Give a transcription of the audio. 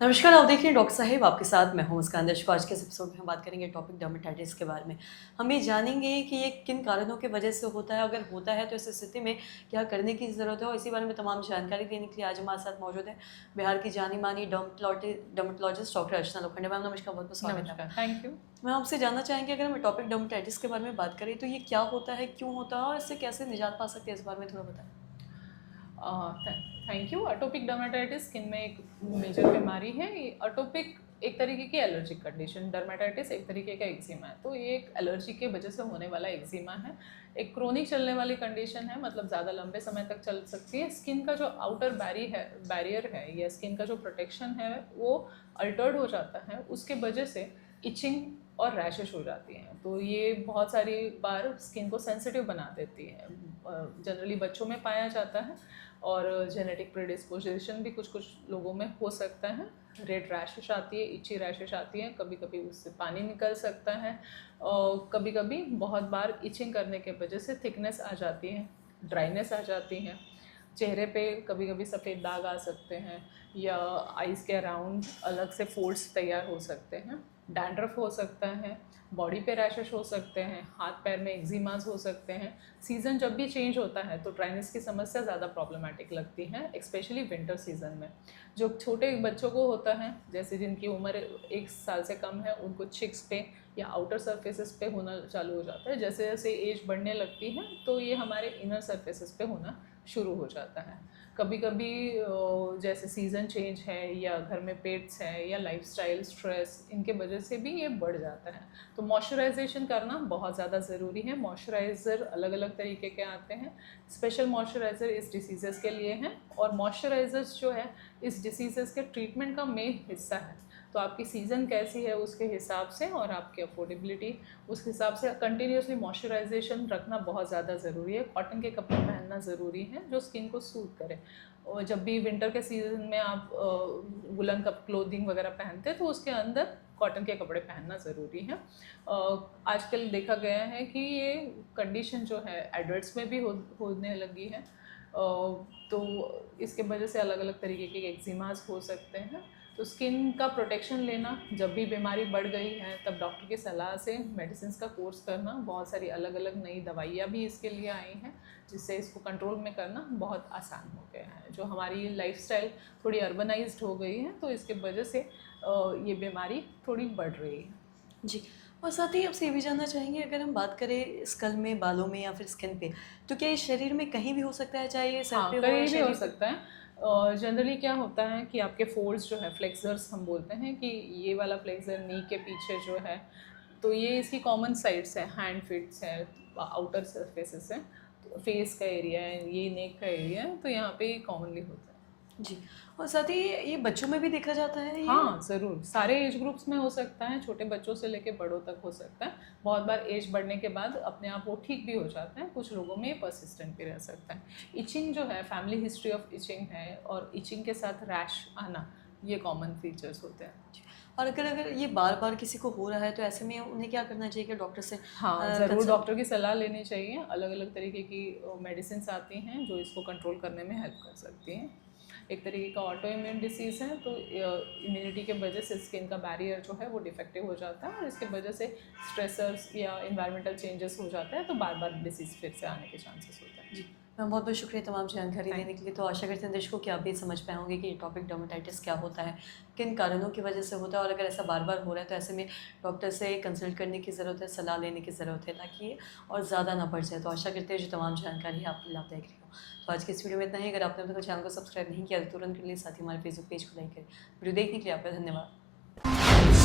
नमस्कार, आप देख रहे हैं डॉक्टर साहिब, आपके साथ मैं हूं मुस्कान दर्शकों। आज के इस एपिसोड में हम बात करेंगे टॉपिक डर्मेटाइटिस के बारे में। हम ये जानेंगे कि ये किन कारणों की वजह से होता है, अगर होता है तो इस स्थिति में क्या करने की ज़रूरत है, और इसी बारे में तमाम जानकारी देने के लिए आज हमारे साथ मौजूद है बिहार की जानी-मानी डर्मेटोलॉजिस्ट डॉक्टर अर्चना लोखंडे। मैम नमस्कार, बहुत-बहुत स्वागत है नमस्कार, आपका। Thank you. मैं आपसे जानना चाहेंगे, अगर हम टॉपिक डर्मेटाइटिस के बारे में बात करें तो ये क्या होता है, क्यों होता है और इससे कैसे निजात पा सकते हैं, इस बारे में थोड़ा बताएँ? Thank you. Atopic dermatitis skin में एक मेजर बीमारी है। ये अटोपिक एक तरीके की एलर्जिक कंडीशन, डर्मेटाइटिस एक तरीके का एक्जिमा है। तो ये एक एलर्जी के वजह से होने वाला एक्जिमा है। एक क्रोनिक चलने वाली कंडीशन है, मतलब ज़्यादा लंबे समय तक चल सकती है। स्किन का जो आउटर बैरियर है या स्किन का जो प्रोटेक्शन है वो अल्टर्ड हो जाता है, उसके वजह से इचिंग और रैशेस हो जाती हैं। तो ये बहुत सारी बार स्किन को सेंसिटिव बना देती है। जनरली बच्चों में पाया जाता है और जेनेटिक प्रेडिस्पोजिशन भी कुछ कुछ लोगों में हो सकता है। रेड रैशेस आती है, इची रैशेस आती है, कभी कभी उससे पानी निकल सकता है और कभी कभी बहुत बार इचिंग करने के वजह से थिकनेस आ जाती है, ड्राइनेस आ जाती है। चेहरे पे कभी कभी सफ़ेद दाग आ सकते हैं या आइज़ के अराउंड अलग से फोल्ड्स तैयार हो सकते हैं। डैंड्रफ हो सकता है, बॉडी पे रैशेस हो सकते हैं, हाथ पैर में एक्जिमास हो सकते हैं। सीज़न जब भी चेंज होता है तो ड्राइनेस की समस्या ज़्यादा प्रॉब्लमेटिक लगती है, स्पेशली विंटर सीजन में। जो छोटे बच्चों को होता है, जैसे जिनकी उम्र 1 साल से कम है, उनको चिक्स पे या आउटर सरफेसेस पे होना चालू हो जाता है। जैसे जैसे एज बढ़ने लगती है तो ये हमारे इनर सरफेसेस पे होना शुरू हो जाता है। कभी कभी जैसे सीज़न चेंज है या घर में पेट्स हैं या लाइफस्टाइल स्ट्रेस, इनके वजह से भी ये बढ़ जाता है। तो मॉइस्चराइजेशन करना बहुत ज़्यादा ज़रूरी है। मॉइस्चराइज़र अलग अलग तरीके के आते हैं। स्पेशल मॉइस्चराइज़र इस डिसीज़ेस के लिए हैं और मॉइस्चराइज़र्स जो है इस डिसीज़ेस के ट्रीटमेंट का मेन हिस्सा है। तो आपकी सीज़न कैसी है उसके हिसाब से और आपकी अफोर्डेबिलिटी उस हिसाब से कंटिन्यूसली मॉइस्चराइजेशन रखना बहुत ज़्यादा ज़रूरी है। कॉटन के कपड़े पहनना ज़रूरी है जो स्किन को सूट करे। और जब भी विंटर के सीज़न में आप वुलन कप क्लोथिंग वगैरह पहनते हैं तो उसके अंदर कॉटन के कपड़े पहनना ज़रूरी है। आजकल देखा गया है कि ये कंडीशन जो है एडल्ट्स में भी होने लगी है। तो इसके वजह से अलग अलग तरीके के एक्जिमास हो सकते हैं। तो स्किन का प्रोटेक्शन लेना, जब भी बीमारी बढ़ गई है तब डॉक्टर की सलाह से मेडिसिन का कोर्स करना। बहुत सारी अलग अलग नई दवाइयाँ भी इसके लिए आई हैं जिससे इसको कंट्रोल में करना बहुत आसान हो गया है। जो हमारी लाइफस्टाइल थोड़ी अर्बनाइज्ड हो गई है तो इसके वजह से ये बीमारी थोड़ी बढ़ रही है। जी। और साथ ही आपसे ये भी जानना चाहेंगे, अगर हम बात करें स्कल में, बालों में या फिर स्किन पे, तो क्या ये शरीर में कहीं भी हो सकता है, चाहे ये सर हाँ, पे हो या कहीं भी हो शरीर पे? सकता है। जनरली क्या होता है कि आपके फोल्ड्स जो है, फ्लेक्सर्स हम बोलते हैं कि ये वाला फ्लेक्सर नी के पीछे जो है, तो ये इसकी कॉमन साइड्स है, हैंड फिट्स है, आउटर सरफेसेस है, तो फेस का एरिया है, ये नेक का एरिया है, तो यहाँ पे कॉमनली होता है। जी। और साथ ही ये बच्चों में भी देखा जाता है ये? हाँ, ज़रूर। सारे एज ग्रुप्स में हो सकता है, छोटे बच्चों से लेके बड़ों तक हो सकता है। बहुत बार एज बढ़ने के बाद अपने आप वो ठीक भी हो जाता है, कुछ लोगों में ये पर्सिस्टेंट भी रह सकता है। इचिंग जो है, फैमिली हिस्ट्री ऑफ इचिंग है और इचिंग के साथ रैश आना, ये कॉमन फीचर्स होते हैं। जी। और अगर अगर ये बार-बार किसी को हो रहा है तो ऐसे में उन्हें क्या करना चाहिए कि डॉक्टर से हाँ, ज़रूर कंसल्ट? डॉक्टर की सलाह लेनी चाहिए। अलग अलग तरीके की मेडिसिन आती हैं जो इसको कंट्रोल करने में हेल्प कर सकती हैं। एक तरीके का ऑटो इम्यून डिसीज़ है, तो इम्यूनिटी के वजह से स्किन का बैरियर जो है वो डिफेक्टिव हो जाता है और इसके वजह से स्ट्रेसर्स या इन्वायरमेंटल चेंजेस हो जाते हैं, तो बार बार डिसीज़ फिर से आने के चांसेस होते हैं। जी। मैम बहुत-बहुत शुक्रिया तमाम जानकारी थैंक देने के लिए। तो आशा करते हैं दर्शकों कि आप भी समझ पाए होंगे कि टॉपिक डर्मेटाइटिस क्या होता है, किन कारणों की वजह से होता है, और अगर ऐसा बार-बार हो रहा है तो ऐसे में डॉक्टर से कंसल्ट करने की ज़रूरत है, सलाह लेने की ज़रूरत है, ताकि ये और ज़्यादा ना बढ़ जाए। तो आशा करते हैं जो तमाम जानकारी है आपके लिए लाभदायक रही हो। तो आज की इस वीडियो में इतना ही। अगर आपने अभी तक चैनल को सब्सक्राइब नहीं किया तो तुरंत कर लिए, साथ ही हमारे फेसबुक पेज को लाइक करें। वीडियो देखने के लिए आपका धन्यवाद।